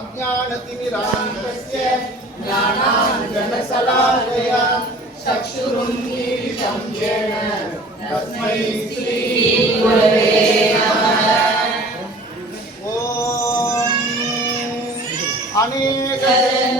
अज्ञानतिमिरान्तस्य ज्ञानाञ्जनशलाकया चक्षुरुन्मीलितं येन तस्मै श्रीगुरवे गुरवे नमः ॐ अनेकेन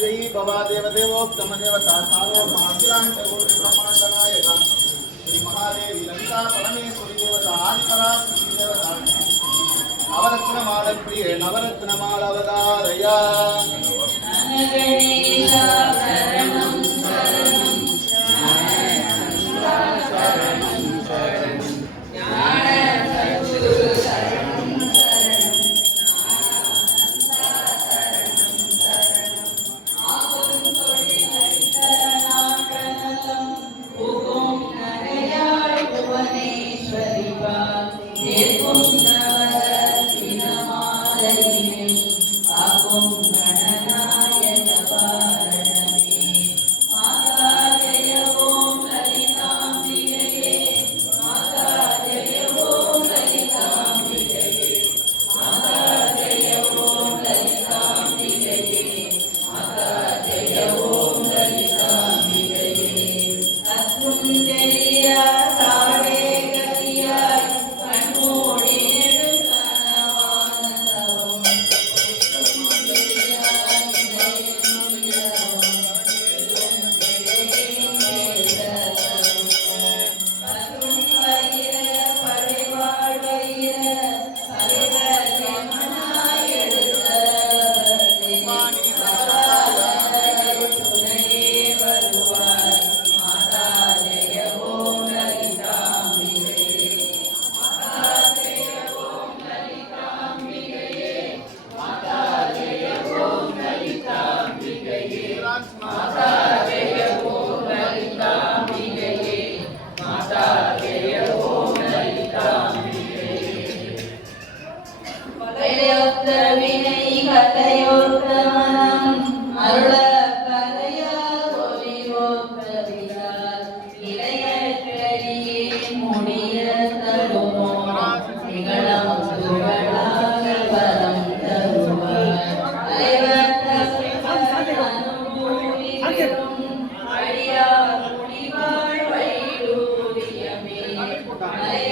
ஜெய பவா தேவதேவோக்தமேவாசாரோ மாதிரி மகாதேவி லலிதா பரமேஸ்வரி தேவதா ஆதிபராசி தேவதா நவரத்ன மாலப்பிரிய நவரத்ன